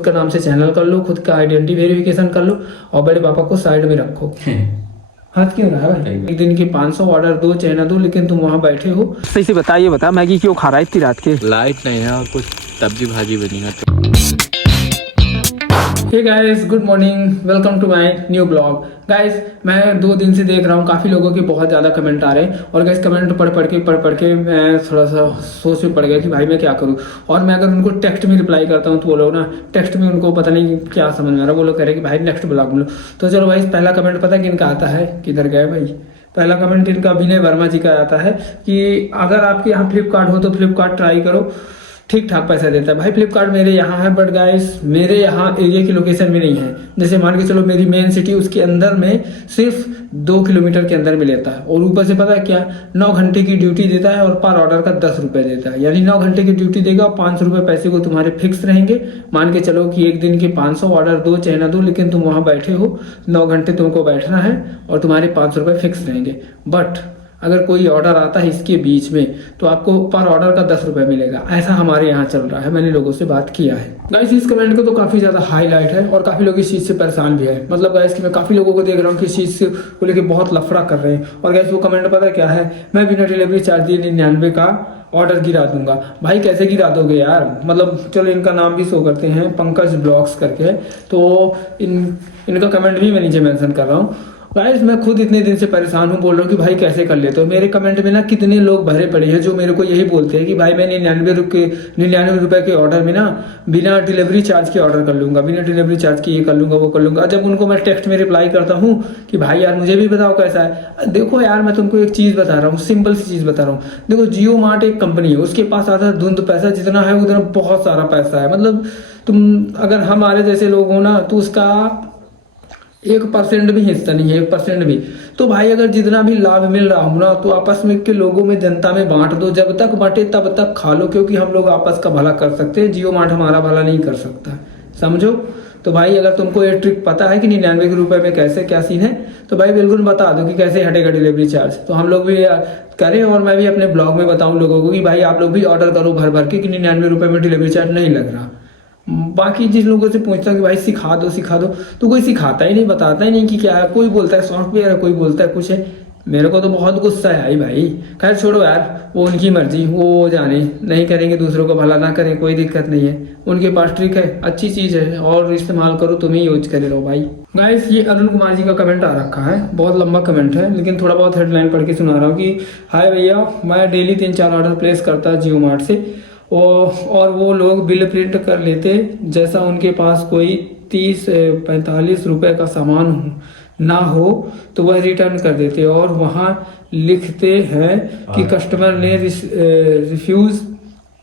खुद का नाम से चैनल कर लो, खुद का आइडेंटिटी वेरिफिकेशन कर लो और बड़े पापा को साइड में रखो। हाथ क्यों रहा है भाई? एक दिन की 500 ऑर्डर दो चाहे ना दो, लेकिन तुम वहाँ बैठे हो। सही बता मैगी क्यों खा रहा है इतनी रात के? लाइट नहीं है और कुछ सब्जी भाजी बनी है तो। Hey guys, good morning, welcome to my new blog. Guys, मैं 2 दिन से देख रहा हूँ काफ़ी लोगों के बहुत ज़्यादा कमेंट आ रहे हैं और गाइस कमेंट पढ़ पढ़ के मैं थोड़ा सा सोच में पड़ गया कि भाई मैं क्या करूँ। और मैं अगर उनको टेक्स्ट में रिप्लाई करता हूँ तो वो लोग ना टेक्स्ट में उनको पता नहीं क्या समझ में आ रहा, वो लोग कह रहे हैं कि भाई नेक्स्ट ब्लॉग में लो। तो चलो भाई, पहला कमेंट पता किनका आता है, किधर गया भाई? पहला कमेंट इनका विनय वर्मा जी का आता है कि अगर आपके यहाँ फ्लिपकार्ट हो तो फ्लिपकार्ट ट्राई करो, ठीक ठाक पैसा देता है। भाई फ्लिपकार्ट मेरे यहाँ है, बट गाइस मेरे यहाँ एरिया की लोकेशन भी नहीं है। जैसे मान के चलो मेरी मेन सिटी, उसके अंदर में सिर्फ 2 किलोमीटर के अंदर में लेता है और ऊपर से पता है क्या, 9 घंटे की ड्यूटी देता है और पर ऑर्डर का 10 रुपये देता है। यानी 9 घंटे की ड्यूटी देगा और 500 रुपये पैसे को तुम्हारे फिक्स रहेंगे। मान के चलो कि एक दिन के 500 ऑर्डर दो चाहे ना दो, लेकिन तुम वहाँ बैठे हो, 9 घंटे तुमको बैठना है और तुम्हारे 500 रुपये फिक्स रहेंगे। बट अगर कोई ऑर्डर आता है इसके बीच में तो आपको पर ऑर्डर का 10 रुपये मिलेगा। ऐसा हमारे यहाँ चल रहा है, मैंने लोगों से बात किया है। गाइस इस कमेंट को तो काफ़ी ज़्यादा हाईलाइट है और काफ़ी लोग इस चीज़ से परेशान भी है। मतलब गाइस कि मैं काफ़ी लोगों को देख रहा हूँ कि इस चीज़ को लेकर बहुत लफड़ा कर रहे हैं। और गाइस वो कमेंट पता है क्या है, मैं बिना डिलीवरी चार्ज दिए 99 का ऑर्डर गिरा दूंगा। भाई कैसे गिरा दोगे यार? मतलब चलो इनका नाम भी शो करते हैं, पंकज ब्लॉग्स करके, तो इनका कमेंट भी मैं नीचे मेंशन कर रहा हूँ। गाइस मैं खुद इतने दिन से परेशान हूँ, बोल रहा हूँ कि भाई कैसे कर लेते हो। मेरे कमेंट में ना कितने लोग भरे पड़े हैं जो मेरे को यही बोलते हैं कि भाई मैं 99 रुपये के ऑर्डर में ना बिना डिलीवरी चार्ज के ऑर्डर कर लूंगा, बिना डिलीवरी चार्ज के ये कर लूंगा वो कर लूंगा। जब उनको मैं टेक्स्ट में रिप्लाई करता हूँ कि भाई यार मुझे भी बताओ कैसा है। देखो यार मैं तुमको एक चीज़ बता रहा हूँ, सिंपल सी चीज़ बता रहा हूँ। देखो जियो मार्ट एक कंपनी है, उसके पास आता धुंध पैसा, जितना है उतना बहुत सारा पैसा है। मतलब तुम अगर हमारे जैसे लोग हो ना तो उसका 1% भी हिस्सा नहीं है, 1% भी। तो भाई अगर जितना भी लाभ मिल रहा हो ना तो आपस में के लोगों में, जनता में बांट दो। जब तक बांटे तब तक खा लो, क्योंकि हम लोग आपस का भला कर सकते हैं, जियो मार्ट हमारा भला नहीं कर सकता, समझो। तो भाई अगर तुमको ये ट्रिक पता है कि 99 रुपये में कैसे क्या सीन है तो भाई बिल्कुल बता दो कि कैसे हटेगा डिलीवरी चार्ज, तो हम लोग भी करें। और मैं भी अपने ब्लॉग में बताऊं लोगों को कि भाई आप लोग भी ऑर्डर करो भर भर के कि 99 रुपये में डिलीवरी चार्ज नहीं लग रहा। बाकी जिस लोगों से पूछता हूँ कि भाई सिखा दो तो कोई सिखाता ही नहीं, बताता ही नहीं कि क्या है। कोई बोलता है सॉफ्टवेयर है, कोई बोलता है कुछ है। मेरे को तो बहुत गुस्सा है आई भाई। खैर छोड़ो यार, वो उनकी मर्जी, वो जाने, नहीं करेंगे दूसरों को भला ना करें, कोई दिक्कत नहीं है। उनके पास ट्रिक है, अच्छी चीज़ है और इस्तेमाल करो, तुम ही यूज करे रहो भाई। गाइस ये अरुण कुमार जी का कमेंट आ रखा है, बहुत लंबा कमेंट है लेकिन थोड़ा बहुत हेडलाइन पढ़ के सुना रहा हूँ कि हाय भैया, मैं डेली 3-4 ऑर्डर प्लेस करता जियो मार्ट से और वो लोग बिल प्रिंट कर लेते, जैसा उनके पास कोई 30-45 रुपये का सामान ना हो तो वह रिटर्न कर देते और वहाँ लिखते हैं कि कस्टमर ने रिफ्यूज़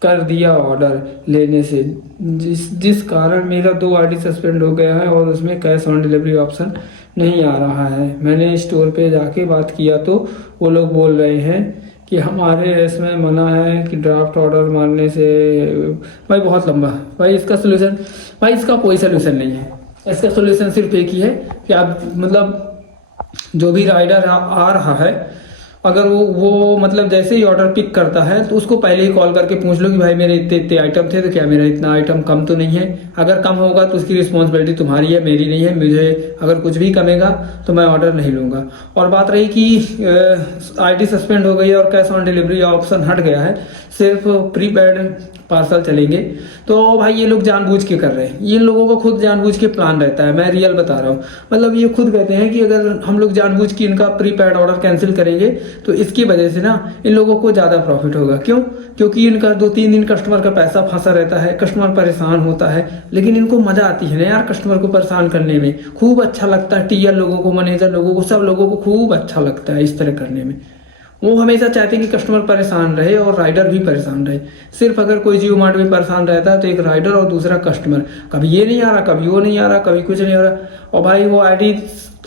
कर दिया ऑर्डर लेने से, जिस कारण मेरा 2 आईडी सस्पेंड हो गया है और उसमें कैश ऑन डिलीवरी ऑप्शन नहीं आ रहा है। मैंने स्टोर पे जाके बात किया तो वो लोग बोल रहे हैं कि हमारे इसमें मना है कि ड्राफ्ट ऑर्डर मारने से। भाई बहुत लंबा है भाई इसका सोल्यूशन। भाई इसका कोई सोल्यूशन नहीं है, इसका सोल्यूशन सिर्फ एक ही है कि आप मतलब जो भी राइडर आ रहा है, अगर वो मतलब जैसे ही ऑर्डर पिक करता है तो उसको पहले ही कॉल करके पूछ लो कि भाई मेरे इतने आइटम थे तो क्या मेरा इतना आइटम कम तो नहीं है। अगर कम होगा तो उसकी रिस्पॉन्सिबिलिटी तुम्हारी है, मेरी नहीं है। मुझे अगर कुछ भी कमेगा तो मैं ऑर्डर नहीं लूँगा। और बात रही कि आईडी सस्पेंड हो गई और कैश ऑन डिलीवरी ऑप्शन हट गया है, सिर्फ प्रीपेड पार्सल चलेंगे, तो भाई ये लोग जानबूझ के कर रहे हैं। ये लोगों को खुद जानबूझ के प्लान रहता है, मैं रियल बता रहा हूँ। मतलब ये खुद कहते हैं कि अगर हम लोग जानबूझ के इनका प्रीपेड ऑर्डर कैंसिल करेंगे तो इसकी वजह से ना इन लोगों को ज़्यादा प्रॉफिट होगा। क्यों? क्योंकि इनका 2-3 दिन कस्टमर का पैसा फंसा रहता है, कस्टमर परेशान होता है, लेकिन इनको मजा आती है ना यार कस्टमर को परेशान करने में। खूब अच्छा लगता है, टीआर लोगों को, मैनेजर लोगों को, सब लोगों को खूब अच्छा लगता है इस तरह करने में। वो हमेशा चाहते हैं कि कस्टमर परेशान रहे और राइडर भी परेशान रहे। सिर्फ अगर कोई जियो मार्ट में परेशान रहता है तो एक राइडर और दूसरा कस्टमर, कभी ये नहीं आ रहा, कभी वो नहीं आ रहा, कभी कुछ नहीं हो रहा। और भाई वो आईडी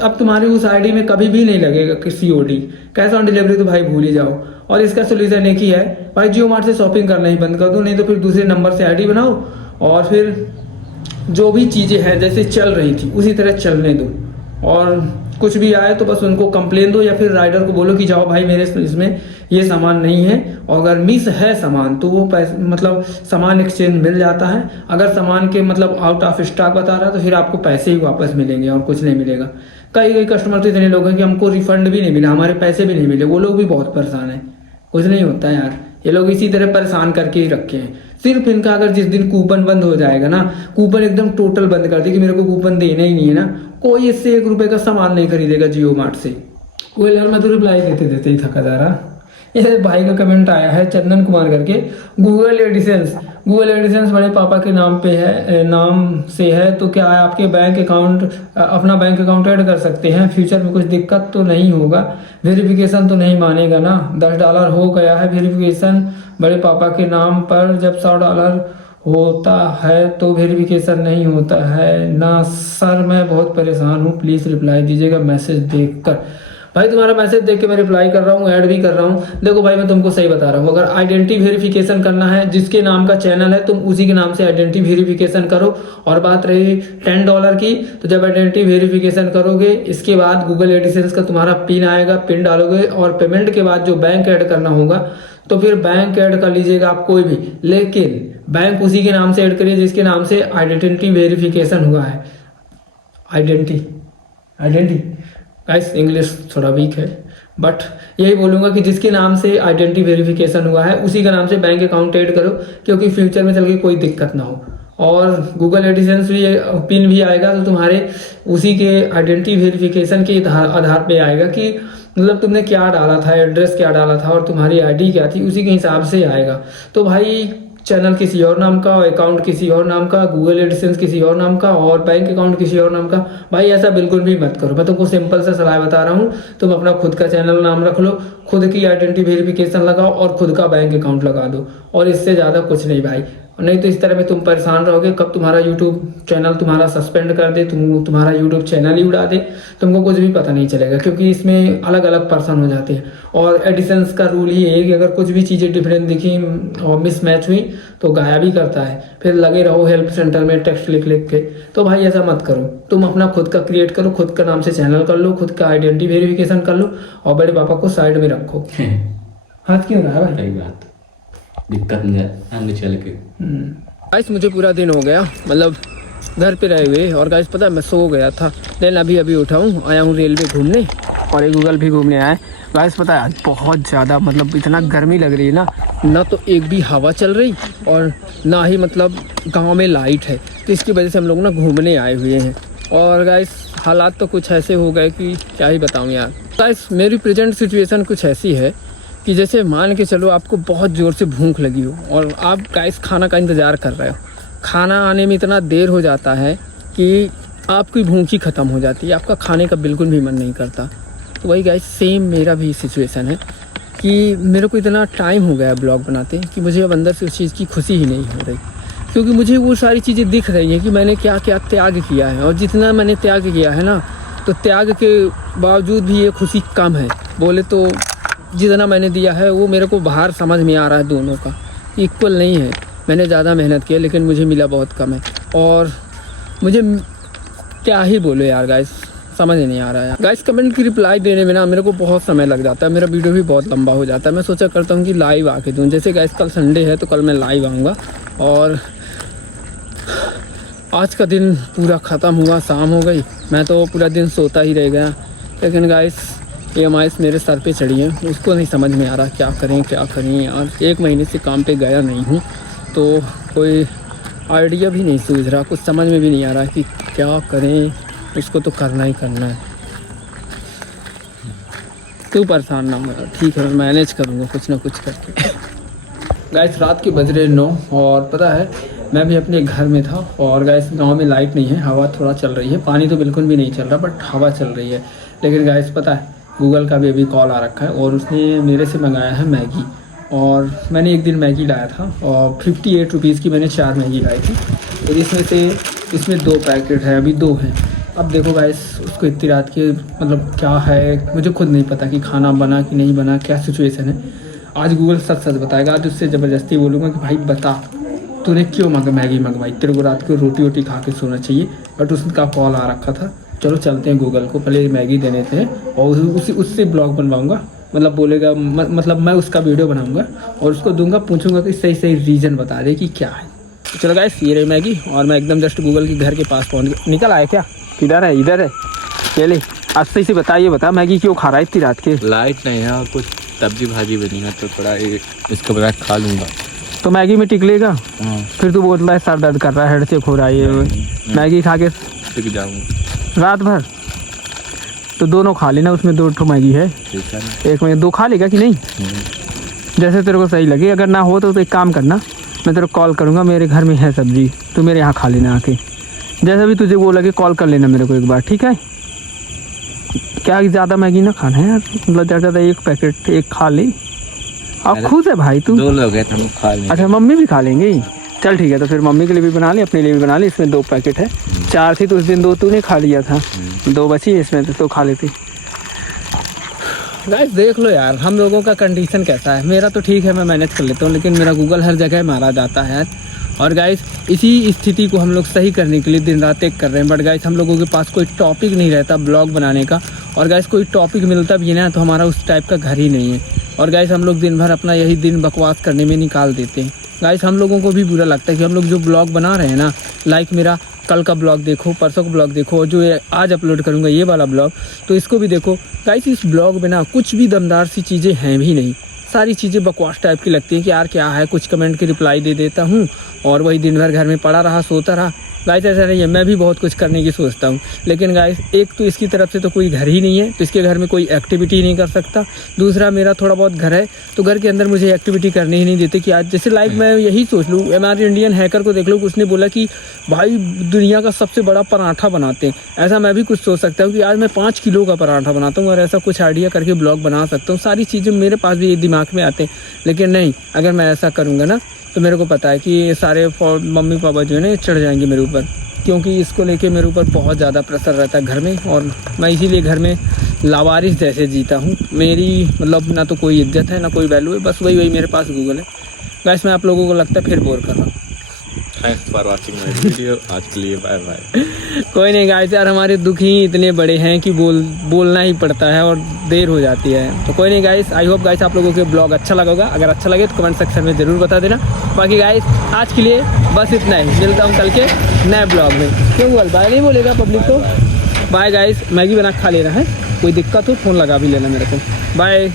अब तुम्हारी उस आईडी में कभी भी नहीं लगेगा कि COD, कैश ऑन डिलीवरी तो भाई भूल ही जाओ। और इसका सोल्यूशन एक ही है, भाई जियो मार्ट से शॉपिंग करना ही बंद कर दो, नहीं तो फिर दूसरे नंबर से आईडी बनाओ और फिर जो भी चीज़ें हैं जैसे चल रही थी उसी तरह चलने दो। और कुछ भी आए तो बस उनको कंप्लेन दो या फिर राइडर को बोलो कि जाओ भाई मेरे इसमें ये सामान नहीं है, और अगर मिस है सामान तो वो पैसे मतलब सामान एक्सचेंज मिल जाता है। अगर सामान के मतलब आउट ऑफ स्टॉक बता रहा है तो फिर आपको पैसे ही वापस मिलेंगे और कुछ नहीं मिलेगा। कई कस्टमर तो इतने लोग हैं कि हमको रिफंड भी नहीं मिला, हमारे पैसे भी नहीं मिले, वो लोग भी बहुत परेशान हैं। कुछ नहीं होता है यार, ये लोग इसी तरह परेशान करके ही रखे हैं। सिर्फ इनका अगर जिस दिन कूपन बंद हो जाएगा ना, कूपन एकदम टोटल बंद कर दे कि मेरे को कूपन देना ही नहीं है ना, कोई इससे 1 रुपए का सामान नहीं खरीदेगा जियो मार्ट से। वो यार मैं तो रिप्लाई देते देते ही थका जा रहा। ये भाई का कमेंट आया है चंदन कुमार करके, गूगल एडिसेंस बड़े पापा के नाम पे है, नाम से है तो क्या आपके बैंक अकाउंट अपना बैंक अकाउंट ऐड कर सकते हैं? फ्यूचर में कुछ दिक्कत तो नहीं होगा? वेरिफिकेशन तो नहीं मानेगा ना? $10 हो गया है वेरिफिकेशन बड़े पापा के नाम पर, जब $100 होता है तो वेरिफिकेशन नहीं होता है ना सर। मैं बहुत परेशान हूँ, प्लीज़ रिप्लाई दीजिएगा मैसेज देखकर। भाई तुम्हारा मैसेज देख के मैं रिप्लाई कर रहा हूँ, ऐड भी कर रहा हूँ। देखो भाई मैं तुमको सही बता रहा हूँ, अगर आइडेंटिटी वेरिफिकेशन करना है, जिसके नाम का चैनल है तुम उसी के नाम से आइडेंटिटी वेरिफिकेशन करो। और बात रही $10 की, तो जब आइडेंटिटी वेरिफिकेशन करोगे इसके बाद गूगल एडिसेंस का तुम्हारा पिन आएगा, पिन डालोगे और पेमेंट के बाद जो बैंक ऐड करना होगा तो फिर बैंक ऐड कर लीजिएगा आप कोई भी, लेकिन बैंक उसी के नाम से ऐड करिए जिसके नाम से आइडेंटिटी वेरिफिकेशन हुआ है। आइडेंटिटी गाइस इंग्लिश थोड़ा वीक है, बट यही बोलूँगा कि जिसके नाम से आइडेंटिटी वेरिफिकेशन हुआ है उसी का नाम से बैंक अकाउंट ऐड करो, क्योंकि फ्यूचर में चल के कोई दिक्कत ना हो। और गूगल एडिसेंस भी पिन भी आएगा तो तुम्हारे उसी के आइडेंटिटी वेरिफिकेशन के आधार पे आएगा कि मतलब तुमने क्या डाला था, एड्रेस क्या डाला था और तुम्हारी आईडी क्या थी, उसी के हिसाब से आएगा। तो भाई चैनल किसी और नाम का, अकाउंट किसी और नाम का, गूगल एडिसेंस किसी और नाम का और बैंक अकाउंट किसी और नाम का, भाई ऐसा बिल्कुल भी मत करो। मैं तुमको सिंपल सा सलाह बता रहा हूँ, तुम अपना खुद का चैनल नाम रख लो, खुद की आइडेंटिटी वेरिफिकेशन लगाओ और खुद का बैंक अकाउंट लगा दो, और इससे ज़्यादा कुछ नहीं भाई। नहीं तो इस तरह में तुम परेशान रहोगे, कब तुम्हारा यूट्यूब चैनल तुम्हारा सस्पेंड कर दे, तुम्हारा यूट्यूब चैनल ही उड़ा दे, तुमको कुछ भी पता नहीं चलेगा, क्योंकि इसमें अलग अलग पर्सन हो जाते हैं। और एडिसेंस का रूल ही है कि अगर कुछ भी चीज़ें डिफरेंट दिखी और मिसमैच हुई तो गायब ही करता है, फिर लगे रहो हेल्प सेंटर में टेक्स्ट लिख लिख के। तो भाई ऐसा मत करो, तुम अपना खुद का क्रिएट करो, खुद का नाम से चैनल कर लो, खुद का आइडेंटिटी वेरिफिकेशन कर लो और बड़े पापा को साइड में रखो। हाथ क्यों रहा है भाई? सही बात, दिक्कत नहीं आगे चल के। गाइस मुझे पूरा दिन हो गया मतलब घर पे रहे हुए, और गाइस पता है मैं सो गया था, देन अभी उठा हूँ, आया हूँ रेलवे घूमने और एक गूगल भी घूमने आया। गाइस पता है आज बहुत ज़्यादा मतलब इतना गर्मी लग रही है ना तो एक भी हवा चल रही और ना ही मतलब गांव में लाइट है, तो इसकी वजह से हम लोग ना घूमने आए हुए हैं। और गाइस हालात तो कुछ ऐसे हो गए कि क्या ही बताऊँ यार। गाइस मेरी प्रेजेंट सिचुएशन कुछ ऐसी है कि जैसे मान के चलो आपको बहुत ज़ोर से भूख लगी हो और आप गाइस खाना का इंतज़ार कर रहे हो, खाना आने में इतना देर हो जाता है कि आपकी भूख ही ख़त्म हो जाती है, आपका खाने का बिल्कुल भी मन नहीं करता। तो वही गाइस सेम मेरा भी सिचुएशन है कि मेरे को इतना टाइम हो गया ब्लॉग बनाते कि मुझे अब अंदर से उस चीज़ की खुशी ही नहीं हो रही, क्योंकि मुझे वो सारी चीज़ें दिख रही हैं कि मैंने क्या क्या त्याग किया है, और जितना मैंने त्याग किया है ना तो त्याग के बावजूद भी ये खुशी कम है। बोले तो जितना मैंने दिया है वो मेरे को बाहर समझ में आ रहा है, दोनों का इक्वल नहीं है। मैंने ज़्यादा मेहनत की लेकिन मुझे मिला बहुत कम है, और मुझे क्या ही बोलो यार गाइस, समझ नहीं आ रहा है गाइस। कमेंट की रिप्लाई देने में ना मेरे को बहुत समय लग जाता है, मेरा वीडियो भी बहुत लंबा हो जाता है। मैं सोचा करता हूँ कि लाइव आके दूँ, जैसे गाइस कल संडे है तो कल मैं लाइव आऊँगा, और आज का दिन पूरा ख़त्म हुआ, शाम हो गई, मैं तो पूरा दिन सोता ही रह गया। लेकिन गाइस EMIs मेरे सर पे चढ़ी हैं, उसको नहीं समझ में आ रहा क्या करें यार। 1 महीने से काम पे गया नहीं हूँ तो कोई आइडिया भी नहीं सूझ रहा, कुछ समझ में भी नहीं आ रहा कि क्या करें, उसको तो करना ही करना है। तू परेशान ना हो, ठीक है मैं मैनेज करूँगा कुछ ना कुछ करके। गाइस रात के बज रहे 9 और पता है मैं भी अपने घर में था, और गाइस गांव में लाइट नहीं है, हवा थोड़ा चल रही है, पानी तो बिल्कुल भी नहीं चल रहा बट हवा चल रही है। लेकिन गाइस पता है गूगल का भी अभी कॉल आ रखा है और उसने मेरे से मंगाया है मैगी, और मैंने एक दिन मैगी लाया था और 58 रुपीज़ की मैंने 4 मैगी लाई थी, और इसमें 2 पैकेट है, अभी 2 हैं। अब देखो गाइस उसको इतनी रात के मतलब क्या है मुझे खुद नहीं पता कि खाना बना कि नहीं बना, क्या सिचुएशन है। आज गूगल सच बताएगा, आज उससे ज़बरदस्ती बोलूँगा कि भाई बता तूने क्यों मैगी मंगवाई, तेरे को रात को रोटी वोटी खा के सोना चाहिए, बट उसका कॉल आ रखा था। चलो चलते हैं गूगल को, पहले मैगी देने थे और उससे ब्लॉग बनवाऊँगा, मतलब बोलेगा मतलब मैं उसका वीडियो बनाऊंगा और उसको दूंगा, पूछूंगा कि सही सही रीज़न बता दे कि क्या है। तो चलो गाइस, ये रही मैगी और मैं एकदम जस्ट गूगल के घर के पास पहुँच गया। निकल आया क्या? किधर है? इधर है। चले आज सही से बता, ये बता मैगी क्यों खा रहा है इतनी रात के? लाइट नहीं है और कुछ सब्जी भाजी बनी है तो थोड़ा इसके बाद खा लूँगा। तो मैगी में टिक लेगा? हाँ फिर तू बोल रहा है सर दर्द कर रहा है, हेड चेक हो रहा है, ये मैगी खा के टिक जाऊँगा रात भर? तो दोनों खा लेना, उसमें 2 ठो मैगी है, ठीक है ना। एक में 2 खा लेगा कि नहीं? जैसे तेरे को सही लगे। अगर ना हो तो एक काम करना, मैं तेरे को कॉल करूँगा, मेरे घर में है सब्जी, तो मेरे यहाँ खा लेना आके। जैसा भी तुझे वो लगे कॉल कर लेना मेरे को एक बार, ठीक है? क्या ज़्यादा मैगी ना खाना है यार, मतलब ज़्यादा 1 पैकेट 1 खा ले। अब खुश है भाई तू? 2 लोग हैं तो हम खा लेंगे। अच्छा मम्मी भी खा लेंगे? चल ठीक है, तो फिर मम्मी के लिए भी बना ले, अपने लिए भी बना ले। इसमें 2 पैकेट है, 4 थी तो उस दिन 2 तूने खा लिया था, 2 बची इसमें तो खा लेती। गाइस देख लो यार, हम लोगों का कंडीशन कैसा है। मेरा तो ठीक है, मैं मैनेज कर लेता हूँ, लेकिन मेरा गूगल हर जगह मारा जाता है यार। और गाइस इसी स्थिति को हम लोग सही करने के लिए दिन रात एक कर रहे हैं, बट गाइस हम लोगों के पास कोई टॉपिक नहीं रहता ब्लॉग बनाने का। और गाइस कोई टॉपिक मिलता भी ना तो हमारा उस टाइप का घर ही नहीं है। और गाइस हम लोग दिन भर अपना यही दिन बकवास करने में निकाल देते हैं। गाइस हम लोगों को भी बुरा लगता है कि हम लोग जो ब्लॉग बना रहे हैं ना, लाइक मेरा कल का ब्लॉग देखो, परसों का ब्लॉग देखो, और जो ये आज अपलोड करूँगा ये वाला ब्लॉग, तो इसको भी देखो। गाइस इस ब्लॉग में ना कुछ भी दमदार सी चीज़ें हैं भी नहीं, सारी चीज़ें बकवास टाइप की लगती हैं कि यार क्या है, कुछ कमेंट की रिप्लाई दे देता हूँ और वही दिन भर घर में पड़ा रहा, सोता रहा। गाइस ऐसा नहीं है, मैं भी बहुत कुछ करने की सोचता हूँ, लेकिन गाइस एक तो इसकी तरफ से तो कोई घर ही नहीं है, तो इसके घर में कोई एक्टिविटी नहीं कर सकता। दूसरा मेरा थोड़ा बहुत घर है, तो घर के अंदर मुझे एक्टिविटी करने ही नहीं देते। कि आज जैसे लाइक मैं यही सोच लूँ, हमारे इंडियन हैकर को देख लो, उसने बोला कि भाई दुनिया का सबसे बड़ा पराठा बनाते हैं। ऐसा मैं भी कुछ सोच सकता हूँ कि आज मैं 5 किलो का पराठा बनाता हूँ और ऐसा कुछ आइडिया करके ब्लॉग बना सकता हूँ। सारी चीज़ें मेरे पास भी दिमाग में आते हैं, लेकिन नहीं, अगर मैं ऐसा करूँगा ना तो मेरे को पता है कि ये सारे मम्मी पापा जो है ना चढ़ जाएंगे मेरे ऊपर, क्योंकि इसको लेके मेरे ऊपर बहुत ज़्यादा प्रेशर रहता है घर में। और मैं इसीलिए घर में लावारिस जैसे जीता हूँ। मेरी मतलब ना तो कोई इज्जत है ना कोई वैल्यू है, बस वही मेरे पास गूगल है। वैसे मैं आप लोगों को लगता है फिर बोर कर रहा हूँ। Thanks for watching my video. आज के लिए बाय बाय। कोई नहीं गाइस यार, हमारे दुख ही इतने बड़े हैं कि बोलना ही पड़ता है और देर हो जाती है। तो कोई नहीं गाइस, आई होप गाइस आप लोगों के ब्लॉग अच्छा लगा होगा। अगर अच्छा लगे तो कमेंट सेक्शन में ज़रूर बता देना। बाकी गाइस आज के लिए बस इतना ही, मिलता हूँ कल के नए ब्लॉग में। क्यों बोल बाय नहीं बोलेगा पब्लिक को? बाय गाइस, मैगी बना खा लेना है, कोई दिक्कत हो फ़ोन लगा भी लेना मेरे को। बाय।